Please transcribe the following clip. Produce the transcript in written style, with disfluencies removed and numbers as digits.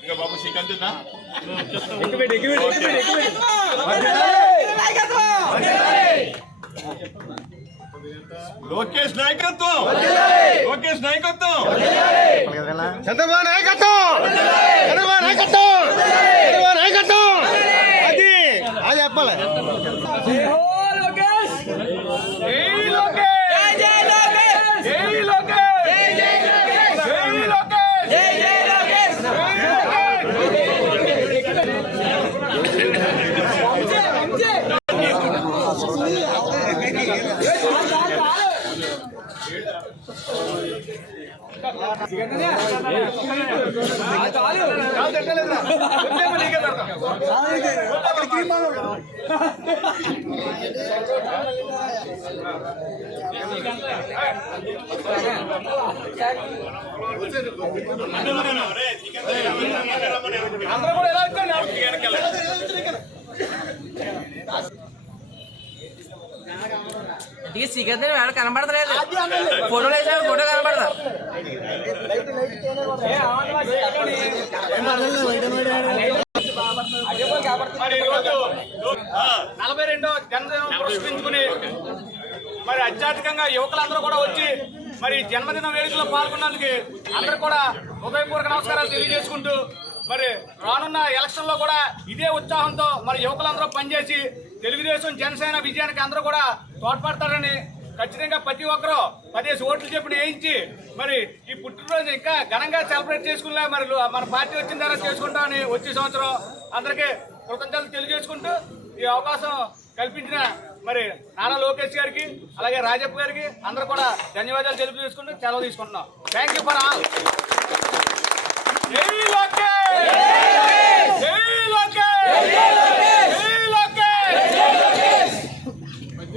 ఇంకా బాబు శ్రీకాంత్ లోకేష్ నాయకత్వం, లోకేష్ నాయకత్వం, చంద్రబాబు నాయకత్వం, చంద్రబాబు నాయకత్వం, చంద్రబాబు నాయకత్వం. అది అది చెప్పాలి. ఈ సిగరెట్ వేళ కనబడతలేదు. ఫోటోలు వేసిన ఫోటో కనబడదా? 42వ జన్మదినం పురస్కరించుకుని మరి అత్యధికంగా యువకులందరూ కూడా వచ్చి మరి జన్మదిన వేడుకలో పాల్గొన్నందుకు అందరూ కూడా హృదయపూర్వక నమస్కారాలు తెలియజేసుకుంటూ మరి రానున్న ఎలక్షన్ లో కూడా ఇదే ఉత్సాహంతో మరి యువకులందరూ పనిచేసి తెలుగుదేశం జనసేన విజయానికి అందరూ కూడా తోడ్పడతారని ఖచ్చితంగా ప్రతి ఒక్కరూ 10 ఓట్లు చెప్పిన వేయించి మరి ఈ పుట్టినరోజు ఇంకా ఘనంగా సెలబ్రేట్ చేసుకున్నా మరి మన పార్టీ వచ్చిన తర్వాత చేసుకుంటామని వచ్చే సంవత్సరం అందరికీ కృతజ్ఞతలు తెలియజేసుకుంటూ ఈ అవకాశం కల్పించిన మరి నారా లోకేష్ గారికి అలాగే రాజప్ప గారికి అందరూ కూడా ధన్యవాదాలు తెలియజేసుకుంటూ సెలవు తీసుకుంటున్నాం. Thank you for all.